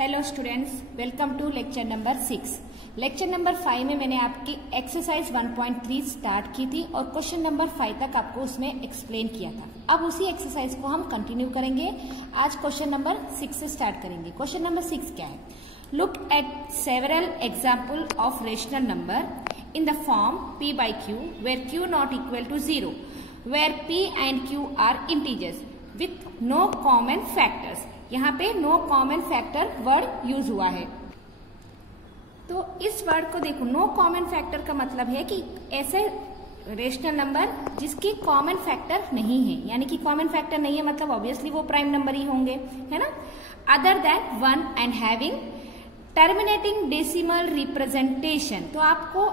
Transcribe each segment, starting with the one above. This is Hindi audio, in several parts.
Hello students, welcome to lecture number 6। Lecture number 5 में मैंने आपकी एक्सरसाइज 1.3 स्टार्ट की थी और क्वेश्चन नंबर 5 तक आपको उसमें एक्सप्लेन किया था। अब उसी एक्सरसाइज को हम कंटिन्यू करेंगे। आज क्वेश्चन नंबर 6 से स्टार्ट करेंगे। क्वेश्चन नंबर 6 क्या है? Look at several example of rational number in the form p by q where q not equal to 0, where p and q are integers with no common factors। यहाँ पे no common factor word use हुआ है। तो इस वर्ड को देखो, नो कॉमन फैक्टर का मतलब है कि ऐसे रेशनल नंबर जिसकी कॉमन फैक्टर नहीं है, यानी कि कॉमन फैक्टर नहीं है मतलब ऑब्वियसली वो प्राइम नंबर ही होंगे, है ना। Other than 1 and having terminating decimal representation. तो आपको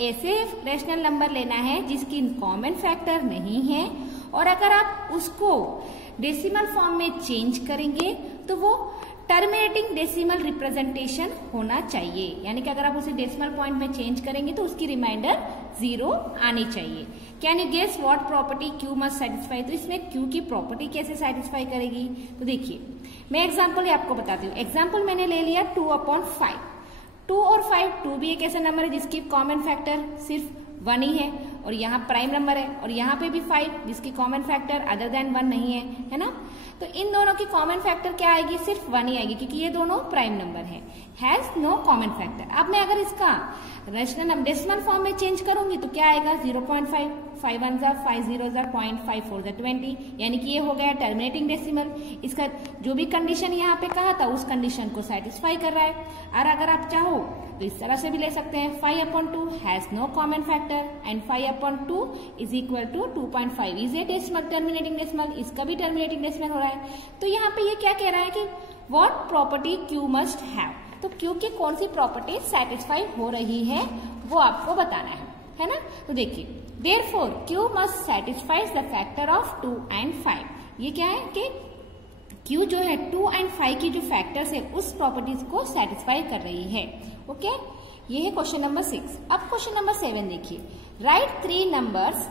ऐसे रेशनल नंबर लेना है जिसकी कॉमन फैक्टर नहीं है, और अगर आप उसको डेसिमल फॉर्म में चेंज करेंगे तो वो टर्मिनेटिंग डेसिमल रिप्रेजेंटेशन होना चाहिए। यानी कि अगर आप उसे डेसिमल पॉइंट में चेंज करेंगे तो उसकी रिमाइंडर 0 आनी चाहिए। Can you guess what property Q must satisfy? तो इसमें Q की प्रॉपर्टी कैसे सेटिस्फाई करेगी? तो देखिए, मैं एग्जाम्पल आपको बताती हूँ। एग्जाम्पल मैंने ले लिया 2/5। 2 और 5, 2 भी एक ऐसा नंबर है जिसकी कॉमन फैक्टर सिर्फ 1 ही है, और यहाँ प्राइम नंबर है, और यहाँ पे भी 5 जिसकी कॉमन फैक्टर अदर देन 1 नहीं है ना। तो इन दोनों की कॉमन फैक्टर क्या आएगी? सिर्फ 1 ही आएगी, क्योंकि ये दोनों प्राइम नंबर है। Has no common factor. अब मैं अगर इसका रेशनल डेसिमल फॉर्म में चेंज करूंगी तो क्या आएगा? 0.5, 5 1 जा 5 0 जा 0.5 4 जा 20, यानी कि ये हो गया टर्मिनेटिंग डेसिमल। इसका जो भी कंडीशन यहाँ पे कहा था उस कंडीशन को सेटिस्फाई कर रहा है। और अगर आप चाहो तो इस तरह से भी ले सकते हैं, 5/2 has no common factor and 5/2 is equal to 2.5 is a decimal terminating decimal. इसका भी टर्मिनेटिंग डेसिमल हो रहा है। तो यहाँ पे ये क्या कह रहा है कि what property Q must have. तो Q की कौन सी प्रॉपर्टी सेटिस्फाई हो रही है वो आपको बताना है ना। तो देखिए, therefore Q must satisfies the factor of 2 and 5। ये क्या है कि Q जो है 2 and 5 की जो फैक्टर्स है उस प्रॉपर्टीज को सेटिस्फाई कर रही है। ओके, ये है क्वेश्चन नंबर 6। अब क्वेश्चन नंबर 7 देखिए, write 3 numbers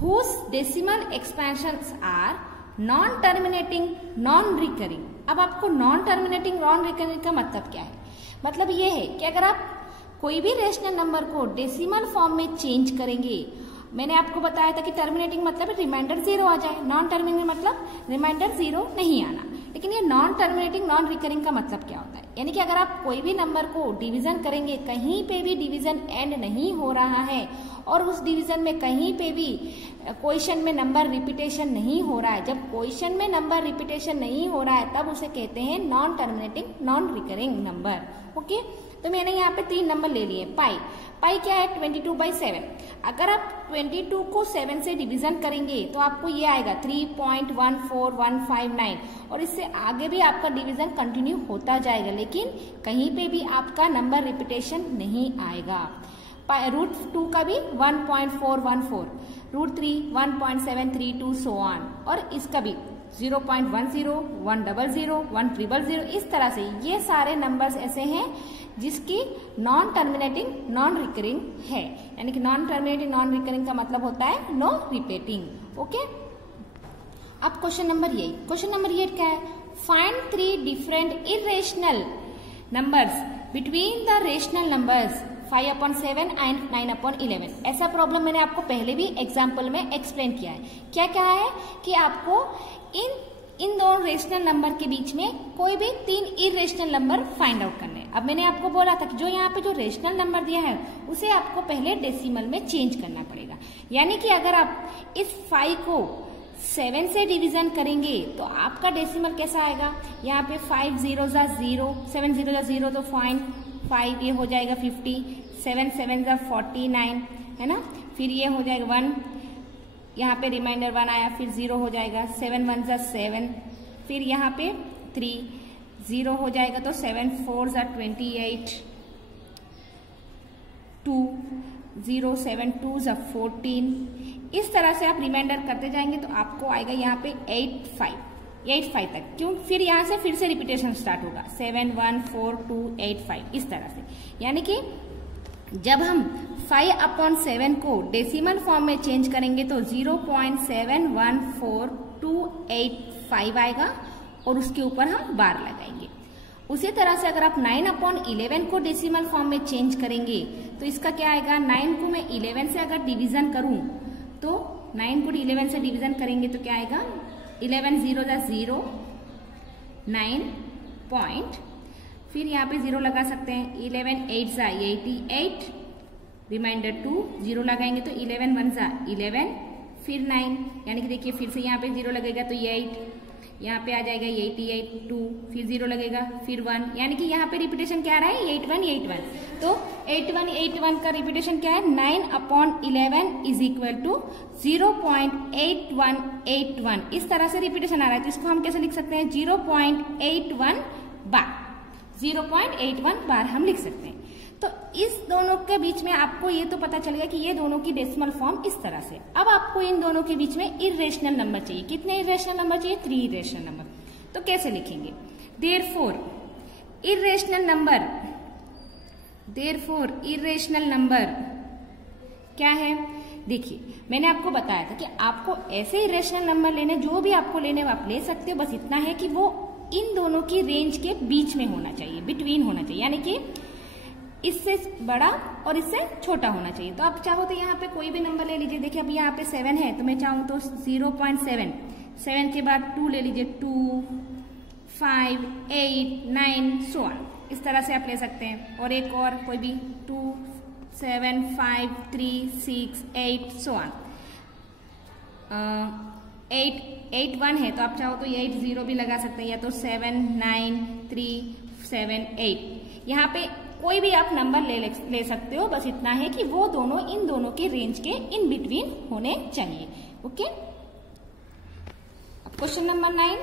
whose decimal expansions are non terminating non recurring. अब आपको नॉन टर्मिनेटिंग नॉन रिकरिंग का मतलब क्या है? मतलब ये है कि अगर आप कोई भी रेशनल नंबर को डेसिमल फॉर्म में चेंज करेंगे, मैंने आपको बताया था कि टर्मिनेटिंग मतलब रिमाइंडर 0 आ जाए, नॉन टर्मिनेटिंग मतलब रिमाइंडर 0 नहीं आना। लेकिन ये नॉन टर्मिनेटिंग नॉन रिकरिंग का मतलब क्या होता है? यानी कि अगर आप कोई भी नंबर को डिवीजन करेंगे, कहीं पे भी डिवीजन एंड नहीं हो रहा है और उस डिवीजन में कहीं पे भी क्वेश्चन में नंबर रिपीटेशन नहीं हो रहा है, जब क्वेश्चन में नंबर रिपीटेशन नहीं हो रहा है तब उसे कहते हैं non terminating non recurring number. Okay, तो मैंने यहाँ पे 3 नंबर ले लिए। पाई क्या है? 22/7। अगर आप 22 को 7 से डिवीजन करेंगे तो आपको ये आएगा 3.14159, और इससे आगे भी आपका डिवीजन कंटिन्यू होता जाएगा, लेकिन कहीं पे भी आपका नंबर रिपीटेशन नहीं आएगा। √2 का भी 1.414, √3 1.732 सो ऑन, और इसका भी 0.10 100 100, इस तरह से ये सारे नंबर्स ऐसे हैं जिसकी नॉन टर्मिनेटिंग नॉन रिकरिंग है। यानी कि नॉन टर्मिनेटिंग नॉन रिकरिंग का मतलब होता है नो रिपीटिंग। ओके, अब क्वेश्चन नंबर 8 क्या है? Find 3 different irrational numbers between the rational numbers 5/7 and 9/11। ऐसा प्रॉब्लम मैंने आपको पहले भी एग्जाम्पल में एक्सप्लेन किया है। क्या क्या है कि आपको इन दोनों रेशनल नंबर के बीच में कोई भी 3 इरेशनल नंबर फाइंड आउट करने। अब मैंने आपको बोला था कि जो यहाँ पे जो रेशनल नंबर दिया है उसे आपको पहले डेसिमल में चेंज करना पड़ेगा। यानी कि अगर आप इस 5 को 7 से डिवीजन करेंगे तो आपका डेसिमल कैसा आएगा? यहाँ पे 5 0 जा 0, 7 0 जा 0, तो 0.5 ये हो जाएगा 50, 7 7 जा 49, है ना। फिर ये हो जाएगा 1, यहाँ पे रिमाइंडर 1 आया, फिर 0 हो जाएगा, 7 1 जा 7, फिर यहाँ पे 3 0 हो जाएगा, तो 7 4 जा 28, 2 0 7 2 जा 14। इस तरह से आप रिमाइंडर करते जाएंगे तो आपको आएगा यहाँ पे 8 5 तक। क्यों? फिर यहाँ से फिर से रिपीटेशन स्टार्ट होगा, 7 1 4 2 8 5, इस तरह से। यानी कि जब हम 5/7 को डेसिमल फॉर्म में चेंज करेंगे तो 0.714285 आएगा, और उसके ऊपर हम बार लगाएंगे। उसी तरह से अगर आप 9/11 को डेसिमल फॉर्म में चेंज करेंगे तो इसका क्या आएगा, 9 को मैं 11 से अगर डिवीजन करूं तो 9 को 11 से डिवीजन करेंगे तो क्या आएगा, 11 0 जा 0, 9 पॉइंट, फिर यहाँ पे 0 लगा सकते हैं, 11 8 जा 88, रिमाइंडर 2, 0 लगाएंगे तो 11 1 जा 11, फिर 9, यानी कि देखिए फिर से यहाँ पे 0 लगेगा तो 8, यहाँ पे आ जाएगा 88 2, फिर 0 लगेगा, फिर 1, यानी कि यहाँ पे रिपीटेशन क्या आ रहा है, 8181। तो 8181 का रिपीटेशन क्या है, 9/11 इज इक्वल टू 0.8181। इस तरह से रिपीटेशन आ रहा है, तो इसको हम कैसे लिख सकते हैं, 0.81 बार, 0.81 बार हम लिख सकते हैं। तो इस दोनों के बीच में आपको ये तो पता चलेगा कि ये दोनों की डेसिमल फॉर्म इस तरह से। अब आपको इन दोनों के बीच में इर्रेशनल नंबर चाहिए। कितने इर्रेशनल नंबर चाहिए, 3 इर्रेशनल नंबर। तो कैसे लिखेंगे, देयरफॉर इर्रेशनल नंबर क्या है, देखिए मैंने आपको बताया था कि आपको ऐसे इर्रेशनल नंबर लेने, जो भी आपको लेने आप ले सकते हो, बस इतना है कि वो इन दोनों की रेंज के बीच में होना चाहिए, बिटवीन होना चाहिए, यानी कि इससे बड़ा और इससे छोटा होना चाहिए। तो आप चाहो तो यहाँ पे कोई भी नंबर ले लीजिए। देखिए अब यहाँ पे 7 है, तो मैं चाहूँ तो 0.7, 7 के बाद 2 ले लीजिए, 2 5 8 9 सो ऑन, इस तरह से आप ले सकते हैं। और एक और कोई भी 2 7 5 3 6 8 सो ऑन। 8 1 है, तो आप चाहो तो 8 0 भी लगा सकते हैं, या तो 7 9 3 7 8। यहाँ पे कोई भी आप नंबर ले सकते हो, बस इतना है कि वो दोनों इन दोनों के रेंज के इन बिटवीन होने चाहिए। ओके, अब question number 9,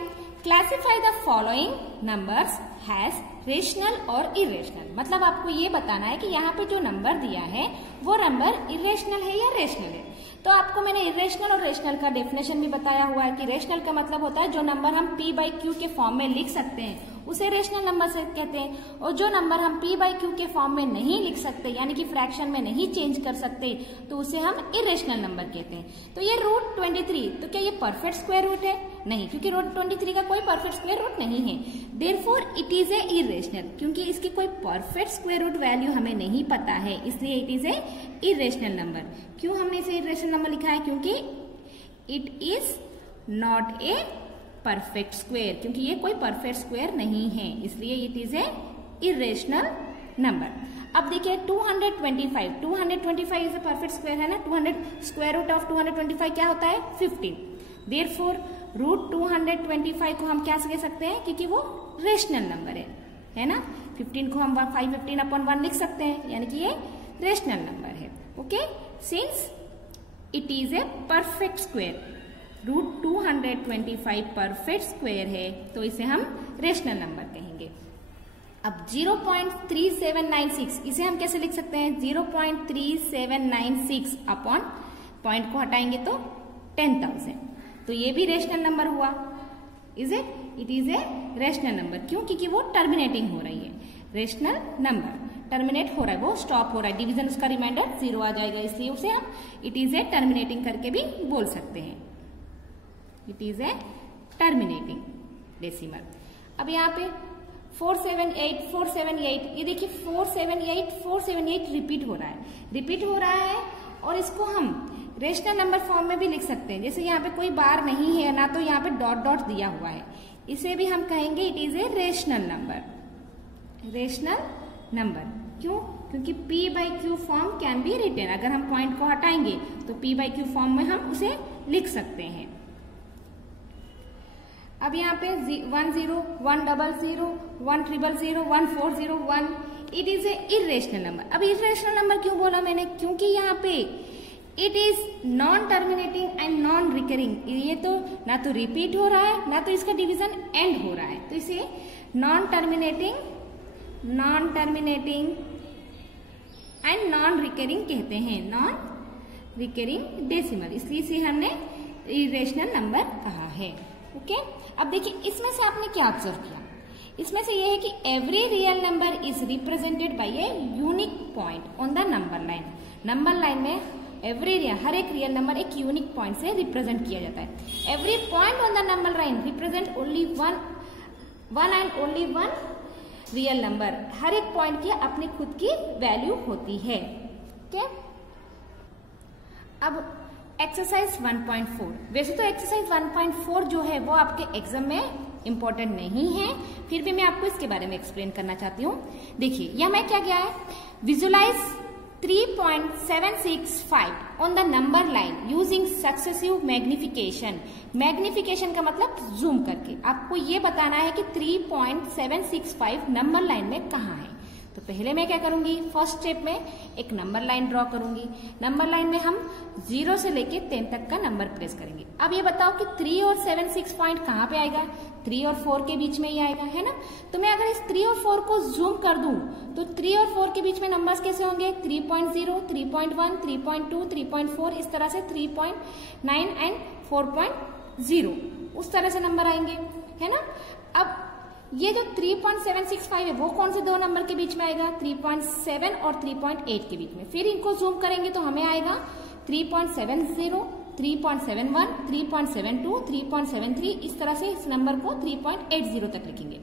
classify the following numbers has rational और इरेशनल। मतलब आपको ये बताना है कि यहाँ पे जो नंबर दिया है वो नंबर इरेशनल है या रेशनल है। तो आपको मैंने इरेशनल और रेशनल का डेफिनेशन भी बताया हुआ है कि रेशनल का मतलब होता है जो नंबर हम p/q के फॉर्म में लिख सकते हैं उसे रेशनल नंबर से कहते हैं, और जो नंबर हम p/q के फॉर्म में नहीं लिख सकते, यानी कि फ्रैक्शन में नहीं चेंज कर सकते, तो उसे हम इरेशनल नंबर कहते हैं। तो ये रूट 23, तो क्या ये परफेक्ट स्क्वायर रूट है? नहीं, क्योंकि रूट 23 का कोई परफेक्ट स्क्वायर रूट नहीं है। Therefore it is a irrational, क्योंकि इसकी कोई परफेक्ट स्क्वायर रूट वैल्यू हमें नहीं पता है, इसलिए it is a irrational number. क्यों हमने इसे इरेशनल नंबर लिखा है? क्योंकि it is not a perfect square, क्योंकि ये कोई परफेक्ट स्क्वायर नहीं है, इसलिए it is a irrational number. अब देखिए 225 इज ए परफेक्ट स्क्वायर है ना। 200 स्क्वायर रूट ऑफ 225 क्या होता है? 15। देयरफॉर रूट 225 को हम क्या कह सकते हैं? क्योंकि वो रेशनल नंबर है ना। 15 को हम 515/1 लिख सकते हैं, यानी कि ये रेशनल नंबर है। Okay, since it is a perfect square, root 225 perfect square है, तो इसे हम रेशनल नंबर कहेंगे। अब 0.3796 इसे हम कैसे लिख सकते हैं? 0.3796 अपॉन पॉइंट को हटाएंगे तो 10,000, तो ये भी रेशनल नंबर हुआ। Is it? It is a rational number. क्यों? क्योंकि वो टर्मिनेटिंग हो रही है। रेशनल नंबर टर्मिनेट हो रहा है, वो स्टॉप हो रहा है, डिवीजन उसका रिमाइंडर 0 आ जाएगा, इसलिए उसे हम इट इज ए टर्मिनेटिंग करके भी बोल सकते हैं। It is A terminating decimal. अब यहाँ पे 478 ये देखिए 478 रिपीट हो रहा है, और इसको हम रेशनल नंबर फॉर्म में भी लिख सकते हैं। जैसे यहाँ पे कोई बार नहीं है ना, तो यहाँ पे डॉट डॉट दिया हुआ है, इसे भी हम कहेंगे it is a rational number. क्यों? क्योंकि p/q form can be written. अगर हम पॉइंट को हटाएंगे तो p/q फॉर्म में हम उसे लिख सकते हैं। अब यहाँ पे 10, 100, 100, 100, 1401 it is a irrational number. अब इरेशनल नंबर क्यों बोला मैंने? क्योंकि यहाँ पे it is non terminating and non recurring. ये तो ना तो रिपीट हो रहा है, ना तो इसका डिवीजन एंड हो रहा है, तो इसे non terminating and non recurring कहते हैं, नॉन रिकरिंग डेसिमल, इसलिए इसे हमने इरेशनल नंबर कहा है। ओके, अब देखिए इसमें से आपने क्या ऑब्जर्व किया? इसमें से ये है कि every real number is represented by a unique point on the number line. Number line में हर एक रियल नंबर एक यूनिक पॉइंट से रिप्रेजेंट किया जाता है। Every point on the number line represent only one and only one real number, हर एक पॉइंट की अपनी खुद की वैल्यू होती है। ओके, अब एक्सरसाइज 1.4। वैसे तो एक्सरसाइज 1.4 जो है वो आपके एग्जाम में इंपॉर्टेंट नहीं है, फिर भी मैं आपको इसके बारे में एक्सप्लेन करना चाहती हूँ। देखिए यह मैं क्या किया है, visualise 3.765 on the number line using successive magnification. Magnification का मतलब जूम करके आपको ये बताना है कि 3.765 नंबर लाइन में कहाँ है। तो पहले मैं क्या करूंगी, फर्स्ट स्टेप में एक नंबर लाइन ड्रॉ करूंगी। नंबर लाइन में हम 0 से लेके 10 तक का नंबर प्लेस करेंगे। अब ये बताओ कि 3 और 7 6 पॉइंट कहाँ पे आएगा, 3 और 4 के बीच में ही आएगा, है ना। तो मैं अगर इस 3 और 4 को जूम कर दूं तो 3 और 4 के बीच में नंबर्स कैसे होंगे, 3.0, 3.1, 3.2, 3.4, इस तरह से 3.9 एंड 4.0, उस तरह से नंबर आएंगे, है ना। अब ये जो 3.765 है वो कौन से दो नंबर के बीच में आएगा, 3.7 और 3.8 के बीच में। फिर इनको जूम करेंगे तो हमें आएगा 3.70, 3.71, 3.72, 3.73, इस तरह से इस नंबर को 3.80 तक लिखेंगे।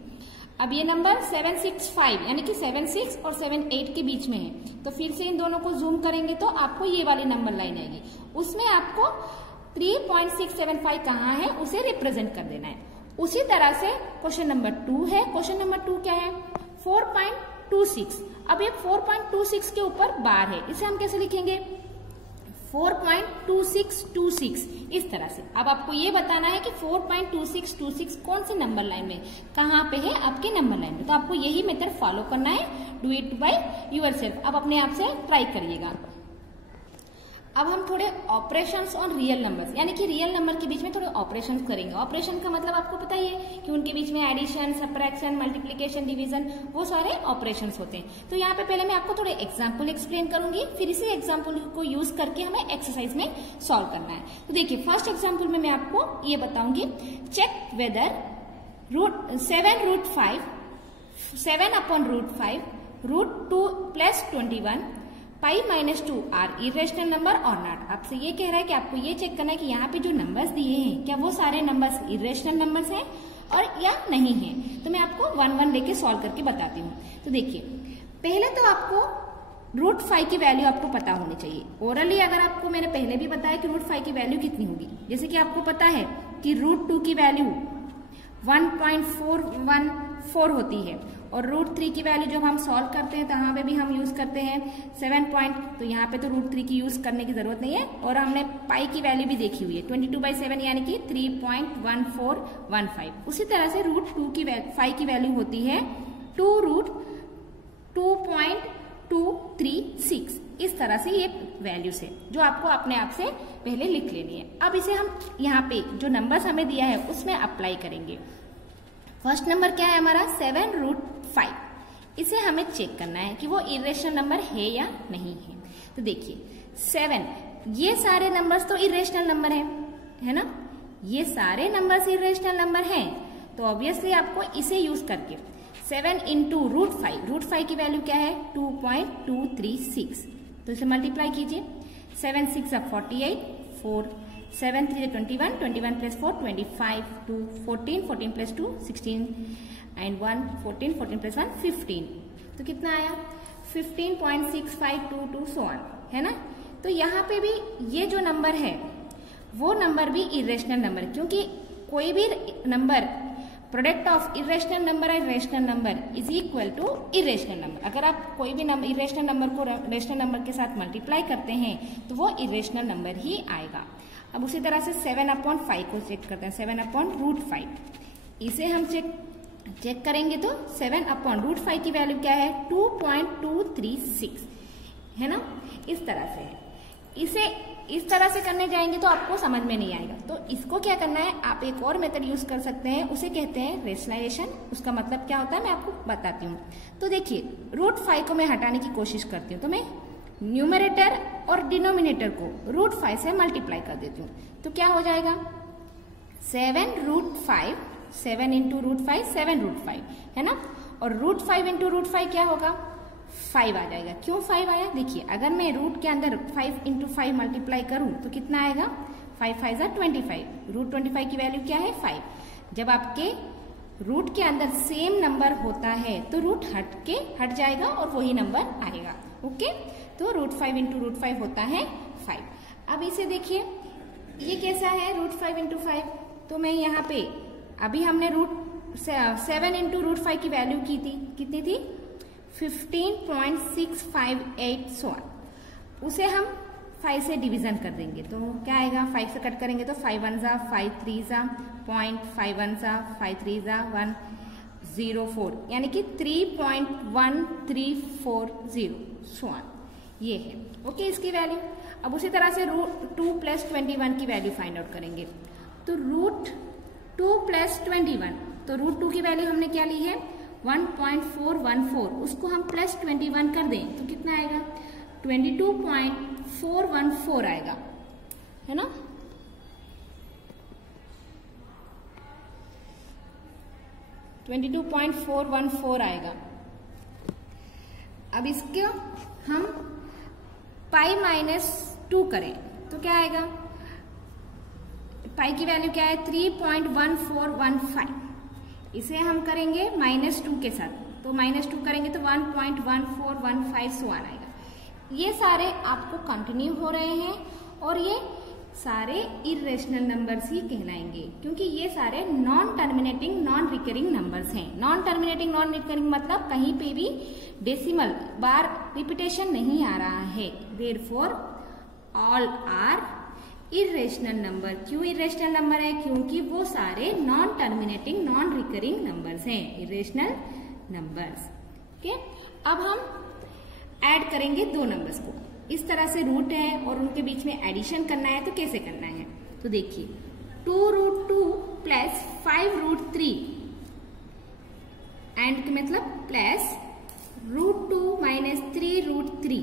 अब ये नंबर 765 यानी कि 76 और 78 के बीच में है, तो फिर से इन दोनों को जूम करेंगे तो आपको ये वाली नंबर लाइन आएगी। उसमें आपको 3.675 कहाँ है उसे रिप्रेजेंट कर देना है। उसी तरह से क्वेश्चन नंबर 2 है। क्वेश्चन नंबर 2 क्या है, 4.26। अब ये 4.26 के ऊपर बार है, इसे हम कैसे लिखेंगे, 4.2626, इस तरह से। अब आपको ये बताना है कि 4.2626 कौन से नंबर लाइन में कहाँ पे है आपके नंबर लाइन में। तो आपको यही मेथड फॉलो करना है, डू इट बाय योरसेल्फ। अब अपने आप से ट्राई करिएगा। अब हम थोड़े ऑपरेशंस ऑन रियल नंबर्स, यानी कि रियल नंबर के बीच में थोड़े ऑपरेशंस करेंगे। ऑपरेशन का मतलब आपको पता ही है कि उनके बीच में एडिशन, सब्ट्रैक्शन, मल्टीप्लिकेशन, डिवीजन, वो सारे ऑपरेशंस होते हैं। तो यहाँ पे पहले मैं आपको थोड़े एग्जाम्पल एक्सप्लेन करूंगी, फिर इसी एग्जाम्पल को यूज करके हमें एक्सरसाइज में सॉल्व करना है। तो देखिए फर्स्ट एग्जाम्पल में मैं आपको ये बताऊंगी, check whether 7/5 √2 + 21 π-2 are irrational number और नॉट। आपसे ये कह रहा है कि आपको ये चेक करना है कि यहाँ पे जो नंबर्स दिए हैं क्या वो सारे नंबर्स इरेशनल नंबर्स हैं और या नहीं है। तो मैं आपको 1-1 लेके सॉल्व करके बताती हूँ। तो देखिए पहले तो आपको √5 की वैल्यू आपको पता होनी चाहिए। ओरली अगर आपको मैंने पहले भी बताया कि √5 की वैल्यू कितनी होगी, जैसे कि आपको पता है कि √2 की वैल्यू 1.414 होती है और √3 की वैल्यू जब हम सॉल्व करते हैं तो यहाँ पे भी हम यूज करते हैं 7 पॉइंट, तो यहाँ पे तो √3 की यूज करने की जरूरत नहीं है। और हमने पाई की वैल्यू भी देखी हुई है 22/7 यानी कि 3.1415। उसी तरह से √5 की वैल्यू होती है 2√2.236, इस तरह से ये वैल्यूज है जो आपको अपने आप से पहले लिख लेनी है। अब इसे हम यहाँ पे जो नंबर्स हमें दिया है उसमें अप्लाई करेंगे। फर्स्ट नंबर क्या है हमारा 7√5, इसे हमें चेक करना है कि वो इरेशनल नंबर है या नहीं है। तो देखिए 7, ये सारे नंबर्स तो इरेशनल नंबर है ना, ये सारे नंबर्स इरेशनल नंबर हैं। तो ऑब्वियसली आपको इसे यूज करके 7 × √5 की वैल्यू क्या है 2.236, तो इसे मल्टीप्लाई कीजिए। 7 × 6 = 48, 4 7 3 = 21, 21 + 4 25, 2 14, 14 + 2 16 एंड 1 14, 14 + 1 15। तो कितना आया 15.6522 सो ऑन, है ना। तो यहाँ पे भी ये जो नंबर है वो नंबर भी इरेशनल नंबर, क्योंकि कोई भी number product of irrational number और rational number is equal to irrational number. अगर आप कोई भी नंबर इरेशनल नंबर को रेशनल नंबर के साथ मल्टीप्लाई करते हैं तो वो इरेशनल नंबर ही आएगा। अब उसी तरह से 7/5 को चेक करते हैं, 7/√5, इसे हम चेक करेंगे तो 7/√5 की वैल्यू क्या है 2.236, है ना। इस तरह से है, इसे इस तरह से करने जाएंगे तो आपको समझ में नहीं आएगा। तो इसको क्या करना है, आप एक और मेथड यूज कर सकते हैं, उसे कहते हैं रेशनलाइजेशन। उसका मतलब क्या होता है मैं आपको बताती हूँ। तो देखिए √5 को मैं हटाने की कोशिश करती हूँ, तो मैं न्यूमरेटर और डिनोमिनेटर को √5 से मल्टीप्लाई कर देती हूँ। तो क्या हो जाएगा 7√5, 7 × √5 7√5, है ना। और √5 × √5 क्या होगा 5 आ जाएगा। क्यों 5 आया, देखिए अगर मैं रूट के अंदर 5 × 5 मल्टीप्लाई करूं तो कितना आएगा 5 × 5 = 25। √25 की वैल्यू क्या है 5। जब आपके रूट के अंदर सेम नंबर होता है तो रूट हट जाएगा और वही नंबर आएगा। ओके, तो रूट 5 इंटू रूट 5 होता है 5। अब इसे देखिए, ये कैसा है रूट 5 इंटू 5, तो मैं यहाँ पे अभी हमने रूट 7 इंटू रूट 5 की वैल्यू की थी, कितनी थी 15.658 सो उसे हम 5 से डिवीजन कर देंगे तो क्या आएगा, 5 से कट करेंगे तो 5 1 जा 5 3 जा 0.5 जा 5 3 जा 104 यानी कि 3.1340 सो ये है। ओके, इसकी वैल्यू। अब उसी तरह से रूट 2 प्लस 21 की वैल्यू फाइंड आउट करेंगे तो रूट 2 प्लस 21, तो रूट 2 की वैल्यू हमने क्या ली है 1.414, उसको हम प्लस 21 कर दें तो कितना आएगा 22.414 आएगा, है ना। $22.414 आएगा। अब इसको हम पाई -2 करें तो क्या आएगा, पाई की वैल्यू क्या है 3.1415, इसे हम करेंगे -2 के साथ तो -2 करेंगे तो 1.1415 सो आएगा। ये सारे आपको कंटिन्यू हो रहे हैं और ये सारे इरेशनल नंबर्स ही कहलाएंगे क्योंकि ये सारे non terminating non recurring numbers हैं। नॉन टर्मिनेटिंग नॉन रिकरिंग मतलब कहीं पे भी डेसिमल बार रिपीटेशन नहीं आ रहा है। Therefore all are irrational number. क्यों इरेशनल नंबर है, क्योंकि वो सारे non terminating non recurring numbers हैं, इरेशनल नंबर्स। ओके, अब हम ऐड करेंगे दो नंबर्स को। इस तरह से रूट है और उनके बीच में एडिशन करना है तो कैसे करना है, तो देखिए 2√2 प्लस 5√3 एंड मतलब प्लस √2 माइनस 3√3।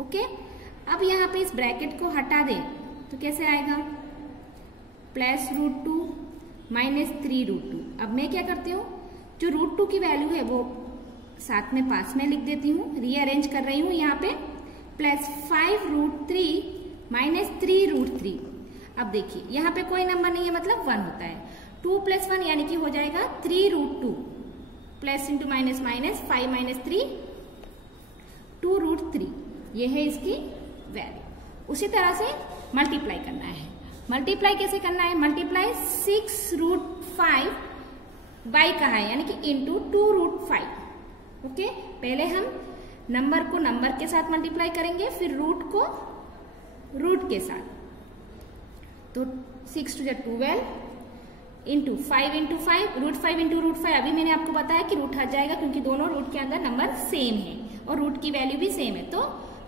ओके, अब यहाँ पे इस ब्रैकेट को हटा दें तो कैसे आएगा +√2 माइनस 3√2। अब मैं क्या करती हूँ, जो √2 की वैल्यू है वो साथ में पास में लिख देती हूँ, रीअरेंज कर रही हूँ यहाँ पे, प्लस 5√3 माइनस 3√3। अब देखिए यहाँ पे कोई नंबर नहीं है मतलब 1 होता है, 2 + 1 यानी कि हो जाएगा 3√2 प्लस इंटू माइनस माइनस 5 - 3 2√3, ये है इसकी वैल्यू। उसी तरह से मल्टीप्लाई करना है। मल्टीप्लाई कैसे करना है, मल्टीप्लाई 6√5 बाई कहा है यानी कि इंटू 2√5। ओके, पहले हम नंबर को नंबर के साथ मल्टीप्लाई करेंगे फिर रूट को रूट के साथ, तो 6 × 12 इंटू 5 × 5 √5 इंटू √5। अभी मैंने आपको बताया कि रूट हट जाएगा क्योंकि दोनों रूट के अंदर नंबर सेम है और रूट की वैल्यू भी सेम है, तो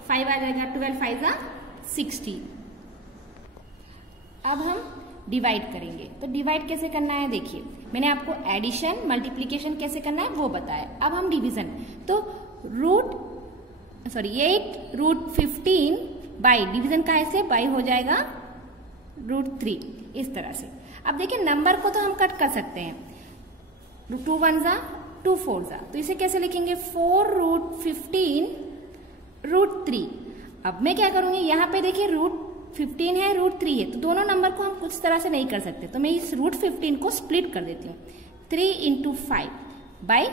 5 आ जाएगा, 12 5 = 60। अब हम डिवाइड करेंगे तो डिवाइड कैसे करना है, देखिए मैंने आपको एडिशन मल्टीप्लीकेशन कैसे करना है वो बताया। अब हम डिवीजन, तो 8√15 बाई डिवीजन का ऐसे बाई हो जाएगा √3, इस तरह से। अब देखिए नंबर को तो हम कट कर सकते हैं, 2 1 = 2 4 = तो इसे कैसे लिखेंगे 4√15 √3। अब मैं क्या करूंगी, यहाँ पे देखिए √15 है √3 है, तो दोनों नंबर को हम कुछ तरह से नहीं कर सकते, तो मैं इस √15 को स्प्लिट कर देती हूँ, 3 × 5 बाई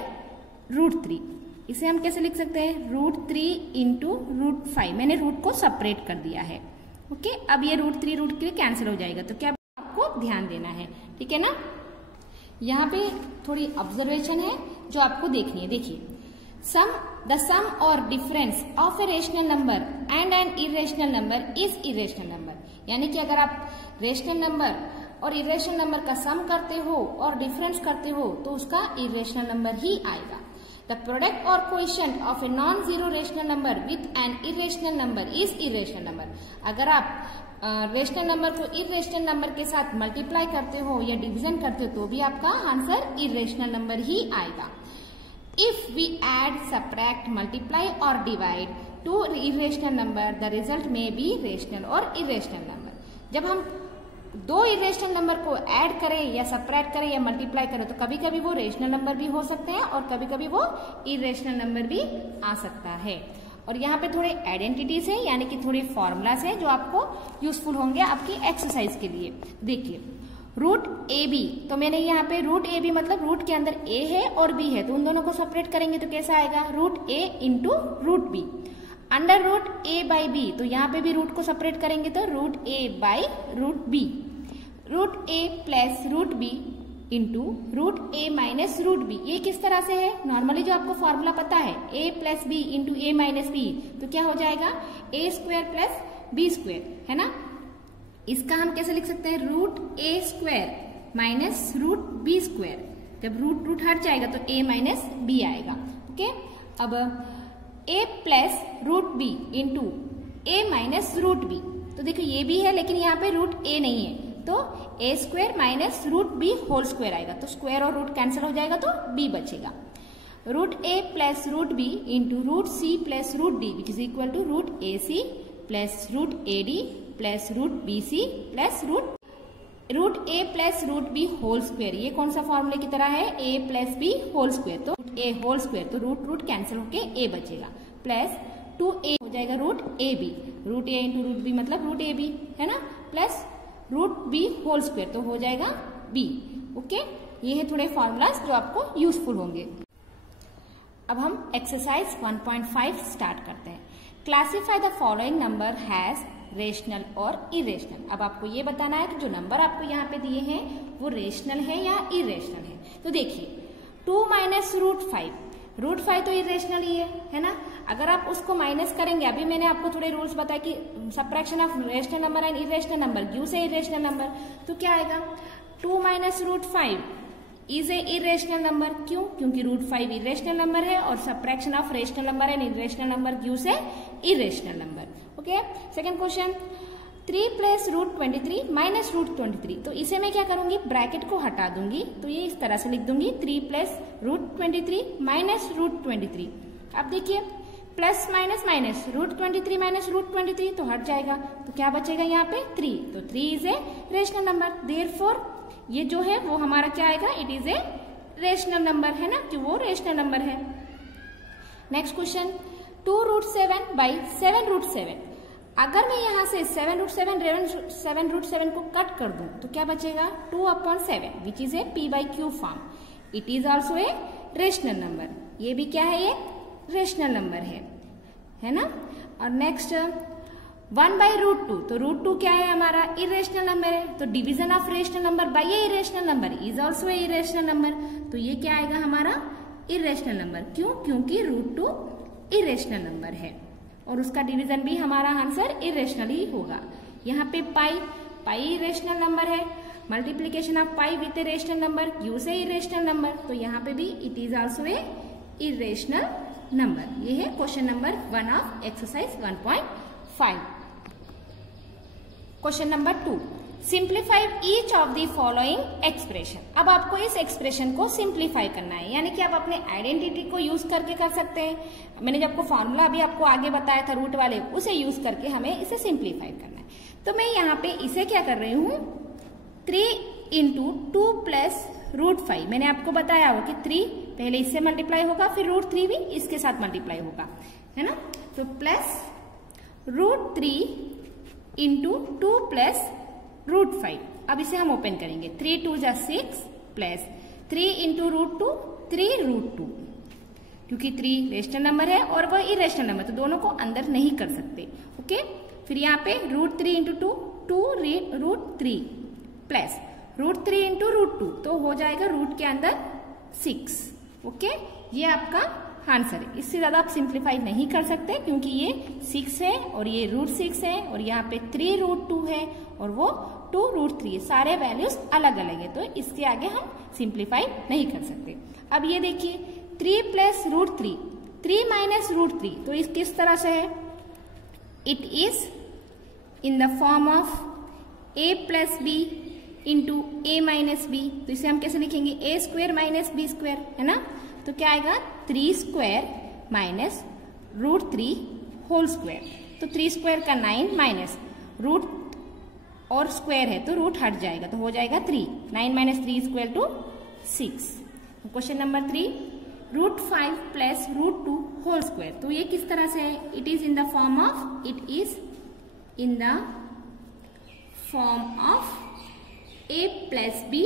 √3। इसे हम कैसे लिख सकते हैं, √3 × √5। मैंने रूट को सेपरेट कर दिया है। ओके, अब ये √3 कैंसिल हो जाएगा, तो क्या आपको ध्यान देना है, ठीक है ना। यहाँ पे थोड़ी ऑब्जर्वेशन है जो आपको देखनी है। देखिए द सम और difference of A rational number and an irrational number is irrational number, यानी कि अगर आप रेशनल नंबर और इरेशनल नंबर का सम करते हो और डिफरेंस करते हो तो उसका इरेशनल नंबर ही आएगा। द प्रोडक्ट और coefficient of a non zero rational number with an irrational number is irrational number. अगर आप रेशनल नंबर को इरेशनल नंबर के साथ मल्टीप्लाई करते हो या डिवीजन करते हो तो भी आपका आंसर इरेशनल नंबर ही आएगा। If we add, subtract, multiply or divide two irrational number, the result may be rational or irrational number। जब हम दो इरेशनल नंबर को ऐड करें या सबट्रैक्ट करें या मल्टीप्लाई करें तो कभी कभी वो रेशनल नंबर भी हो सकते हैं और कभी कभी वो इरेशनल नंबर भी आ सकता है। और यहाँ पे थोड़े आइडेंटिटीज हैं यानी कि थोड़े फॉर्मूलाज हैं जो आपको यूजफुल होंगे आपकी एक्सरसाइज के लिए। देखिए रूट ए बी, तो मैंने यहाँ पे रूट ए बी मतलब रूट के अंदर ए है और बी है, तो उन दोनों को सेपरेट करेंगे तो कैसा आएगा, root A into root B. Under root A by B, तो यहाँ पे भी रूट को सेपरेट करेंगे तो root A by root B. Root A plus root B into root A minus root B. ये किस तरह से है, नॉर्मली जो आपको फॉर्मूला पता है ए प्लस बी इंटू ए माइनस बी, तो क्या हो जाएगा a square plus b square, है ना। इसका हम कैसे लिख सकते हैं, root a square minus root b square. जब रूट रूट हट जाएगा तो ए माइनस बी आएगा। ओके, अब a plus root B into A minus root b, तो देखो ये भी है लेकिन यहाँ पे रूट ए नहीं है, तो a square minus root B whole square आएगा, तो स्क्वायर और रूट कैंसिल हो जाएगा तो बी बचेगा। Root A plus root B into root C plus root D which is equal to root A C plus root A D plus root B C plus root A plus root B whole square. ये कौन सा फॉर्मूले की तरह है, ए प्लस बी होल स्क्वायर, तो ए होल स्क्वायर, तो रूट रूट कैंसिल होके ए बचेगा, प्लस 2a हो जाएगा root A B, root A into root B मतलब रूट ए बी, है ना, plus root B whole square, तो हो जाएगा b। ओके, ये है थोड़े फॉर्मूलाज जो आपको यूजफुल होंगे। अब हम एक्सरसाइज 1.5 स्टार्ट करते हैं। Classify the following number has rational और इरेशनल। अब आपको ये बताना है कि जो नंबर आपको यहाँ पे दिए हैं वो रेशनल है या इरेशनल है। तो देखिए 2 माइनस रूट 5, रूट 5 तो इरेशनल ही है ना। अगर आप उसको माइनस करेंगे, अभी मैंने आपको थोड़े रूल्स बताए कि subtraction of rational number and irrational number gives a irrational number, तो क्या आएगा 2 minus root 5 is a irrational number. क्यों, क्योंकि रूट 5 इरेशनल नंबर है और subtraction of rational number and irrational number gives a irrational number. Okay, second question 3 plus root 23 minus root 23, तो इसे मैं क्या करूंगी, ब्रैकेट को हटा दूंगी, तो ये इस तरह से लिख दूंगी 3 प्लस रूट 23 माइनस रूट 23। अब देखिए plus minus minus root 23 minus root 23 तो हट जाएगा, तो क्या बचेगा यहाँ पे 3, तो 3 is a rational number. Therefore ये जो है वो हमारा क्या आएगा, it is a rational number, है ना, कि वो रेशनल नंबर है। Next question 2 root 7 by 7 root 7। अगर मैं यहाँ से 7 रूट 7 को कट कर दूं तो क्या बचेगा 2/7 which is a p by Q form. It is also a rational number, ये भी क्या है, ये रेशनल नंबर है ना। और नेक्स्ट 1 बाई रूट 2, तो रूट 2 क्या है हमारा, इरेशनल नंबर है, तो division of rational number by A irrational number is also a irrational number, तो ये क्या आएगा हमारा इरेशनल नंबर। क्यों, क्योंकि रूट 2 इरेशनल नंबर है और उसका डिवीजन भी हमारा आंसर इरेशनल ही होगा। यहाँ पे पाई इरेशनल नंबर है, multiplication of pi with A rational number gives a irrational number, तो यहाँ पे भी it is also a irrational number. ये है question number 1 of exercise 1.5। Question number 2 simplify each of the following expression. अब आपको इस एक्सप्रेशन को सिंप्लीफाई करना है, यानी कि आप अपने आइडेंटिटी को यूज करके कर सकते हैं। मैंने जब आपको फॉर्मूला अभी आपको आगे बताया था रूट वाले, उसे यूज करके हमें इसे सिंप्लीफाई करना है। तो मैं यहाँ पे इसे क्या कर रही हूँ 3 इंटू 2 प्लस रूट 5। मैंने आपको बताया हो कि 3 पहले इससे मल्टीप्लाई होगा, फिर रूट 3 भी इसके साथ मल्टीप्लाई होगा, है ना। तो plus root 3 into 2 plus root 5। अब इसे हम ओपन करेंगे, 3 2 जा 6 प्लस 3 इंटू रूट 2 3 रूट 2, क्योंकि 3 रेशनल नंबर है और वह इरेशनल नंबर, तो दोनों को अंदर नहीं कर सकते। ओके, फिर यहाँ पे root 3 into 2 root 3 plus root 3 into root 2, तो हो जाएगा रूट के अंदर 6। ओके, ये आपका आंसर है। इससे ज्यादा आप सिंप्लीफाई नहीं कर सकते क्योंकि ये 6 है और ये रूट 6 है और यहाँ पे 3 रूट 2 है और वो 2 रूट 3 है, सारे वैल्यूज अलग अलग है, तो इसके आगे हम सिंप्लीफाई नहीं कर सकते। अब ये देखिए 3 प्लस रूट 3 माइनस रूट 3, तो इस किस तरह से है, it is in the form of a plus B into A minus B. तो इसे हम कैसे लिखेंगे, A square minus B square, है ना। तो क्या आएगा 3 square minus root 3 whole square, तो 3 स्क्वायर का 9 माइनस रूट और स्क्वायर है तो रूट हट जाएगा, तो हो जाएगा 3, 9 minus 3 square to 6। Question number 3 root 5 plus root 2 whole square, तो ये किस तरह से है, it is in the form of a plus B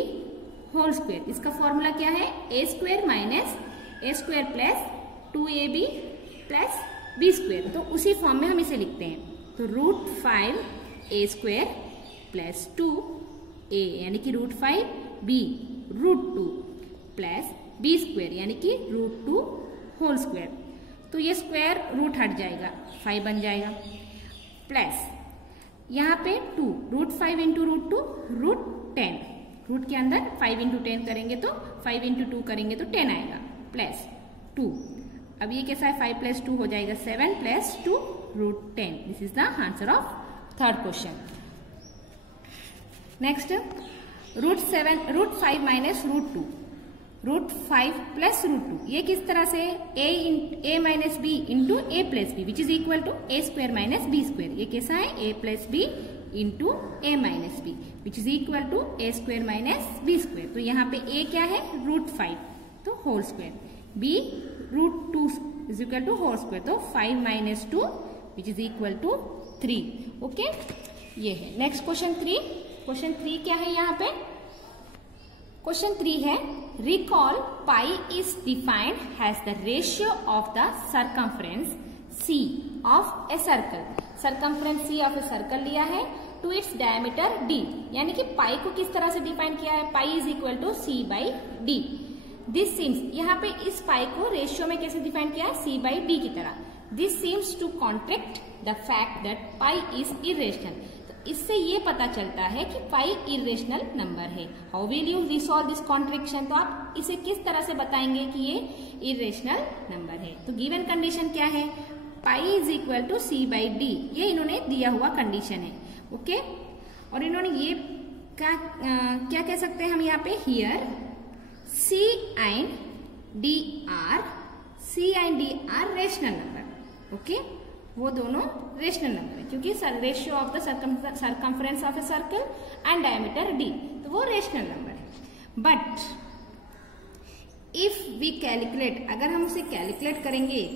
whole square. इसका फॉर्मूला क्या है? A square minus a square plus 2ab plus b square. तो उसी फॉर्म में हम इसे लिखते हैं। तो √5 a स्क्वायर प्लस 2a यानी कि √5b √2 प्लस b स्क्वायर यानी कि √2 होल स्क्वायर। तो ये स्क्वायर रूट हट जाएगा, 5 बन जाएगा, प्लस यहाँ पे 2 √5 इंटू √2 √10। रूट के अंदर 5 इंटू 10 करेंगे तो 5 इंटू 2 करेंगे तो 10 आएगा, प्लस 2। अब ये कैसा है? 5 प्लस 2 हो जाएगा 7 plus 2 √10। This is the answer of third question. Next √5 minus √2 √5 plus √2। ये किस तरह से? a minus B into A plus B which is equal to A square minus B square. ये कैसा है? a plus B into A minus B which is equal to A square minus B square. तो यहाँ पे a क्या है? √5 तो whole square, b √2 is equal to whole square. तो 5 minus 2 which is equal to 3। Okay, ये है। Next question 3। क्वेश्चन 3 क्या है यहाँ पे? क्वेश्चन 3 है recall pi is defined has the ratio of the circumference c of a circle. Circumference c of a circle लिया है टू इट्स डायमीटर d, यानी कि पाई को किस तरह से डिफाइन किया है? Pi is equal to c by D. This seems, यहाँ पे इस पाई को रेशियो में कैसे डिफाइन किया है? c बाई डी की तरह। This seems to contract the fact that pi is irrational. इससे ये पता चलता है कि पाई इरेशनल नंबर है। How will you resolve this contraction? तो आप इसे किस तरह से बताएंगे कि ये इरेशनल नंबर है? तो गिवन कंडीशन क्या है? Pi is equal to c by D, ये इन्होंने दिया हुआ कंडीशन है। ओके, और इन्होंने ये क्या कह सकते हैं हम यहाँ पे? Here c and d are rational number. Okay, वो दोनों रेशनल नंबर है क्योंकि ratio of the circumference of a circle and diameter d, तो वो रेशनल नंबर है। बट इफ वी कैलकुलेट, अगर हम उसे कैलकुलेट करेंगे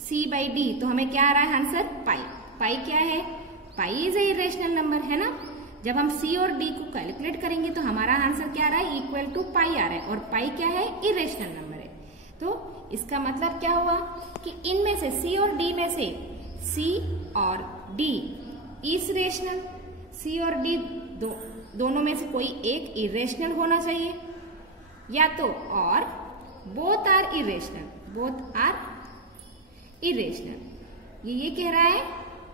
c बाई डी, तो हमें क्या आ रहा है आंसर? पाई। पाई क्या है? Pi is a irrational number, है ना। जब हम c और d को कैलकुलेट करेंगे तो हमारा आंसर क्या आ रहा है? इक्वल टू पाई आ रहा है, और पाई क्या है? इरेशनल नंबर है। तो इसका मतलब क्या हुआ कि इनमें से c और d में से c और d इज रेशनल। c और d दोनों में से कोई एक इरेशनल होना चाहिए, या तो और बोथ आर इरेशनल। ये कह रहा है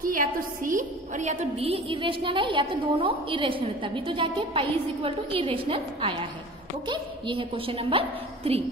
कि या तो c और या तो d इरेशनल है, या तो दोनों इरेशनल है, तभी तो जाके pi is equal to irrational आया है। ओके, ये है क्वेश्चन नंबर 3।